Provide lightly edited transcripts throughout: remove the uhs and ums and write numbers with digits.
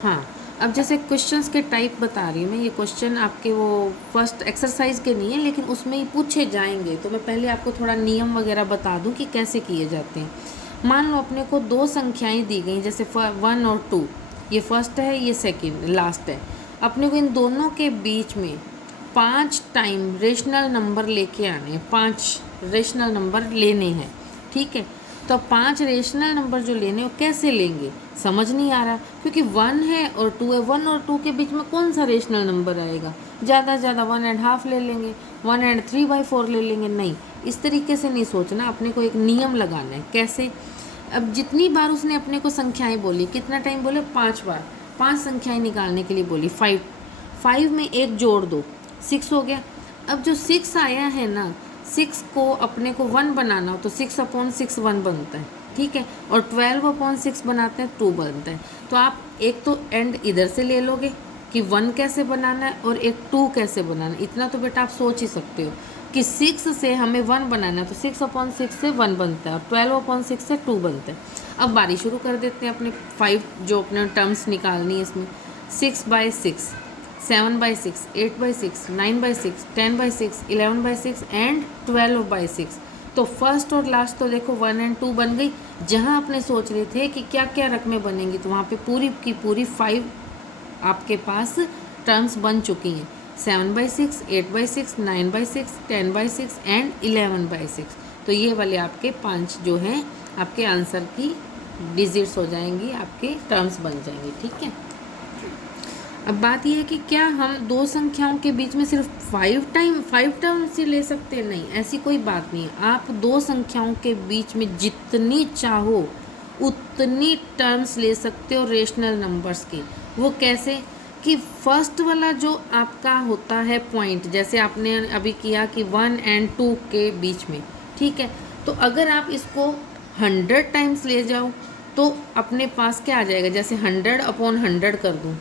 हाँ, अब जैसे क्वेश्चंस के टाइप बता रही हूँ मैं। ये क्वेश्चन आपके वो फर्स्ट एक्सरसाइज के नहीं है, लेकिन उसमें ही पूछे जाएंगे। तो मैं पहले आपको थोड़ा नियम वगैरह बता दूँ कि कैसे किए जाते हैं। मान लो अपने को दो संख्याएं दी गई, जैसे 1 और 2। ये फर्स्ट है, ये सेकंड लास्ट है। अपने को इन दोनों के बीच में 5 टाइम रेशनल नंबर लेके आने हैं। 5 रेशनल नंबर लेने हैं, ठीक है। तो अब 5 रेशनल नंबर जो लेने वो कैसे लेंगे समझ नहीं आ रहा, क्योंकि 1 है और 2 है। 1 और 2 के बीच में कौन सा रेशनल नंबर आएगा? ज़्यादा से ज़्यादा 1.5 ले लेंगे, 1/3/4 ले लेंगे। नहीं, इस तरीके से नहीं सोचना। अपने को एक नियम लगाना है। कैसे? अब जितनी बार उसने अपने को संख्याएं बोली, कितना टाइम बोले? 5 बार। 5 संख्याएं निकालने के लिए बोली। 5 में एक जोड़ दो, 6 हो गया। अब जो 6 आया है ना, 6 को अपने को 1 बनाना हो तो 6/6 1 बनता है, ठीक है। और 12/6 बनाते हैं 2 बनता है। तो आप एक तो एंड इधर से ले लोगे कि 1 कैसे बनाना है और एक 2 कैसे बनाना है। इतना तो बेटा आप सोच ही सकते हो कि 6 से हमें 1 बनाना है, तो 6/6 से 1 बनता है और 12/6 से 2 बनता है। अब बारी शुरू कर देते हैं अपने 5 जो अपने टर्म्स निकालनी है इसमें। 6/6, 7/6, 8/6, 9/6, 10/6, 11/6 एंड 12/6। तो फर्स्ट और लास्ट तो देखो 1 और 2 बन गई। जहाँ अपने सोच रहे थे कि क्या क्या रकमें बनेंगी, तो वहाँ पे पूरी की पूरी 5 आपके पास टर्म्स बन चुकी हैं। 7/6, 8/6, 9/6, 10/6 एंड 11/6। तो ये वाले आपके 5 जो हैं आपके आंसर की डिजिट्स हो जाएंगी, आपके टर्म्स बन जाएंगे, ठीक है। अब बात यह है कि क्या हम दो संख्याओं के बीच में सिर्फ 5 टर्म्स ही ले सकते हैं? नहीं, ऐसी कोई बात नहीं है। आप दो संख्याओं के बीच में जितनी चाहो उतनी टर्म्स ले सकते हो रेशनल नंबर्स की। वो कैसे? कि फर्स्ट वाला जो आपका होता है पॉइंट, जैसे आपने अभी किया कि 1 और 2 के बीच में, ठीक है। तो अगर आप इसको 100 टाइम्स ले जाओ तो अपने पास क्या आ जाएगा? जैसे 100/100 कर दूँ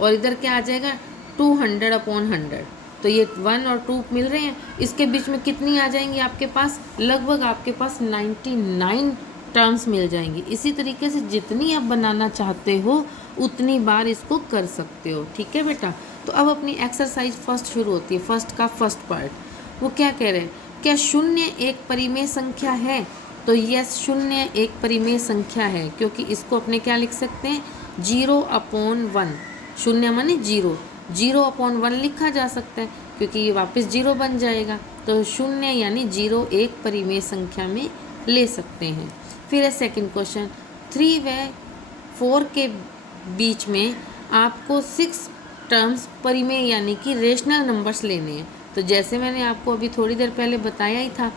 और इधर क्या आ जाएगा? 200/100। तो ये 1 और 2 मिल रहे हैं, इसके बीच में कितनी आ जाएंगी आपके पास? लगभग आपके पास 99 टर्म्स मिल जाएंगी। इसी तरीके से जितनी आप बनाना चाहते हो उतनी बार इसको कर सकते हो, ठीक है बेटा। तो अब अपनी एक्सरसाइज फर्स्ट शुरू होती है। फर्स्ट का फर्स्ट पार्ट वो क्या कह रहे हैं? क्या शून्य एक परिमेय संख्या है? तो यस, शून्य एक परिमेय संख्या है, क्योंकि इसको अपने क्या लिख सकते हैं? 0/1। शून्य माने 0, 0/1 लिखा जा सकता है, क्योंकि ये वापस 0 बन जाएगा। तो शून्य यानी 0 एक परिमेय संख्या में ले सकते हैं। फिर है सेकंड क्वेश्चन। 3 व 4 के बीच में आपको 6 टर्म्स परिमेय यानी कि रेशनल नंबर्स लेने हैं। तो जैसे मैंने आपको अभी थोड़ी देर पहले बताया ही था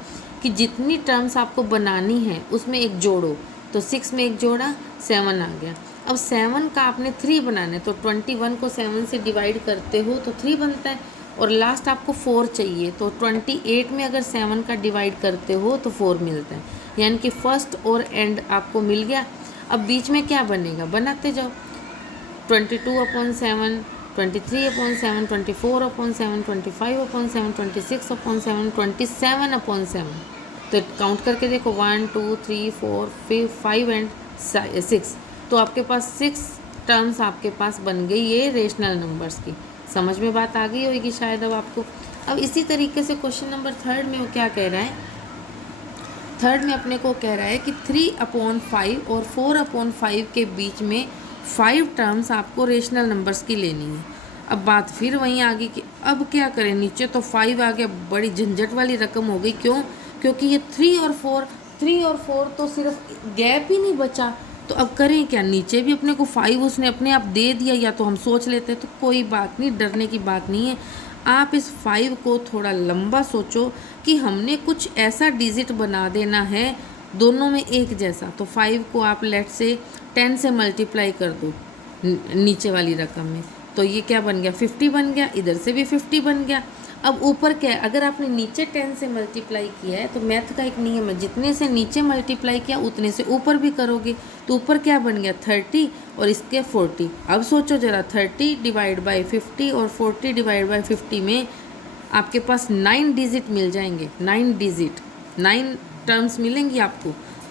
कि जितनी टर्म्स आपको बनानी है उसमें एक जोड़ो। तो 6 में एक जोड़ा, 7 आ गया। अब 7 का आपने 3 बनाना है, तो 21 को 7 से डिवाइड करते हो तो 3 बनता है। और लास्ट आपको 4 चाहिए, तो 28 में अगर 7 का डिवाइड करते हो तो 4 मिलता है। यानी कि फर्स्ट और एंड आपको मिल गया। अब बीच में क्या बनेगा? बनाते जाओ। 22/7, 23/7, 24/7, 25/7, 26/7, 27/7। तो काउंट करके देखो, 1 2 3 4 5 एंड 6। तो आपके पास 6 टर्म्स आपके पास बन गई ये रेशनल नंबर्स की। समझ में बात आ गई होगी शायद अब आपको। अब इसी तरीके से क्वेश्चन नंबर 3 में वो क्या कह रहा है? 3 में अपने को कह रहा है कि 3/5 और 4/5 के बीच में 5 टर्म्स आपको रेशनल नंबर्स की लेनी है। अब बात फिर वहीं आ गई कि अब क्या करें? नीचे तो 5 आ गया, बड़ी झंझट वाली रकम हो गई। क्यों? क्योंकि ये 3 और 4 तो सिर्फ गैप ही नहीं बचा। तो अब करें क्या? नीचे भी अपने को 5 उसने अपने आप दे दिया, या तो हम सोच लेते हैं। तो कोई बात नहीं, डरने की बात नहीं है। आप इस 5 को थोड़ा लंबा सोचो कि हमने कुछ ऐसा डिजिट बना देना है दोनों में एक जैसा। तो 5 को आप लेट से 10 से मल्टीप्लाई कर दो नीचे वाली रकम में, तो ये क्या बन गया? 50 बन गया। इधर से भी 50 बन गया। अब ऊपर क्या है? अगर आपने नीचे 10 से मल्टीप्लाई किया है तो मैथ का एक नियम है, जितने से नीचे मल्टीप्लाई किया उतने से ऊपर भी करोगे। तो ऊपर क्या बन गया? 30 और इसके 40। अब सोचो जरा, 30/50 और 40/50 में आपके पास 9 डिजिट मिल जाएंगे। 9 डिजिट, 9 टर्म्स मिलेंगी आपको।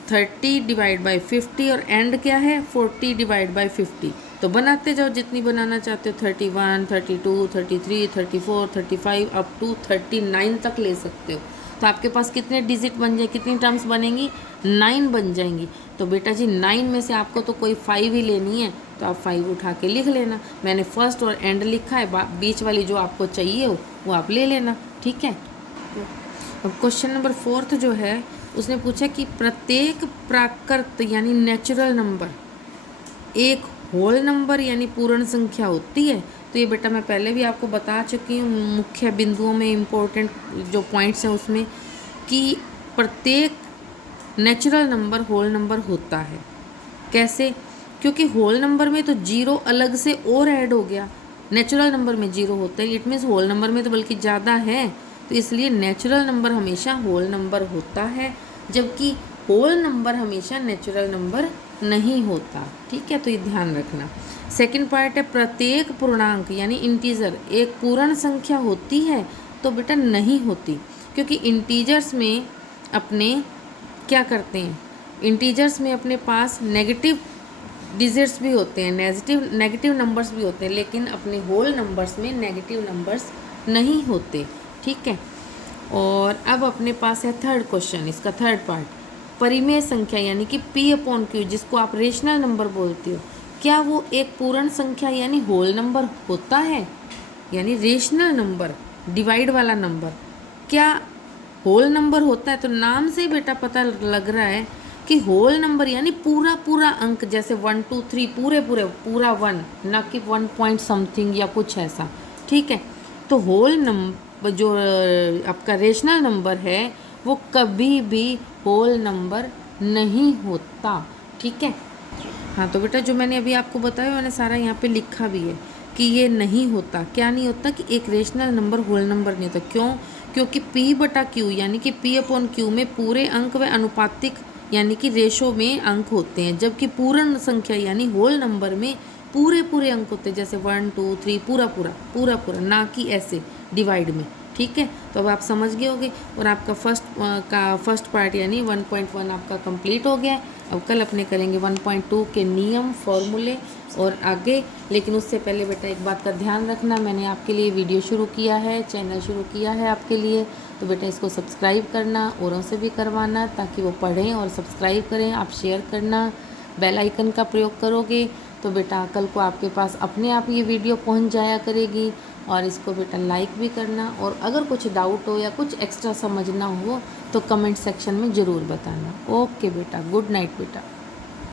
30/50 और एंड क्या है? 40/50। तो बनाते जाओ, जितनी बनाना चाहते हो, 31, 32, 33, 34, 35 अप टू 39 तक ले सकते हो। तो आपके पास कितने डिजिट बन जाए, कितनी टर्म्स बनेंगी, 9 बन जाएंगी। तो बेटा जी 9 में से आपको तो कोई 5 ही लेनी है, तो आप 5 उठा के लिख लेना। मैंने फर्स्ट और एंड लिखा है, बीच वाली जो आपको चाहिए हो वो आप ले लेना, ठीक है। अब क्वेश्चन नंबर 4 जो है उसने पूछा कि प्रत्येक प्राकृत यानी नेचुरल नंबर एक होल नंबर यानी पूर्ण संख्या होती है। तो ये बेटा मैं पहले भी आपको बता चुकी हूँ मुख्य बिंदुओं में, इम्पोर्टेंट जो पॉइंट्स हैं उसमें, कि प्रत्येक नेचुरल नंबर होल नंबर होता है। कैसे? क्योंकि होल नंबर में तो जीरो अलग से और ऐड हो गया, नेचुरल नंबर में जीरो होता है, इट मीन्स होल नंबर में तो बल्कि ज़्यादा है, तो इसलिए नेचुरल नंबर हमेशा होल नंबर होता है, जबकि होल नंबर हमेशा नेचुरल नंबर नहीं होता, ठीक है। तो ये ध्यान रखना। सेकंड पार्ट है प्रत्येक पूर्णांक यानी इंटीजर एक पूर्ण संख्या होती है। तो बेटा नहीं होती, क्योंकि इंटीजर्स में अपने क्या करते हैं, इंटीजर्स में अपने पास नेगेटिव डिजिट्स भी होते हैं, नेगेटिव नंबर्स भी होते हैं, लेकिन अपने होल नंबर्स में नेगेटिव नंबर्स नहीं होते, ठीक है। और अब अपने पास है थर्ड क्वेश्चन, इसका थर्ड पार्ट, परिमेय संख्या यानी कि P/Q जिसको आप रेशनल नंबर बोलते हो, क्या वो एक पूर्ण संख्या यानी होल नंबर होता है? यानी रेशनल नंबर, डिवाइड वाला नंबर क्या होल नंबर होता है? तो नाम से ही बेटा पता लग रहा है कि होल नंबर यानी पूरा पूरा अंक, जैसे 1 2 3 पूरा 1, ना कि 1 पॉइंट समथिंग या कुछ ऐसा, ठीक है। तो होल नंबर जो आपका रेशनल नंबर है वो कभी भी होल नंबर नहीं होता, ठीक है। हाँ तो बेटा जो मैंने अभी आपको बताया मैंने सारा यहाँ पे लिखा भी है कि ये नहीं होता। क्या नहीं होता? कि एक रेशनल नंबर होल नंबर नहीं होता। क्यों? क्योंकि P/Q यानी कि P/Q में पूरे अंक व अनुपातिक यानी कि रेशो में अंक होते हैं, जबकि पूर्ण संख्या यानी होल नंबर में पूरे पूरे अंक होते हैं, जैसे 1 2 3 पूरा, ना कि ऐसे डिवाइड में, ठीक है। तो अब आप समझ गए होंगे और आपका फर्स्ट पार्ट यानी 1.1 आपका कंप्लीट हो गया है। अब कल अपने करेंगे 1.2 के नियम, फॉर्मूले और आगे। लेकिन उससे पहले बेटा एक बात का ध्यान रखना, मैंने आपके लिए वीडियो शुरू किया है, चैनल शुरू किया है आपके लिए, तो बेटा इसको सब्सक्राइब करना, औरों से भी करवाना ताकि वो पढ़ें और सब्सक्राइब करें। आप शेयर करना, बेल आइकन का प्रयोग करोगे तो बेटा कल को आपके पास अपने आप ये वीडियो पहुंच जाया करेगी। और इसको बेटा लाइक भी करना, और अगर कुछ डाउट हो या कुछ एक्स्ट्रा समझना हो तो कमेंट सेक्शन में ज़रूर बताना। ओके बेटा, गुड नाइट बेटा।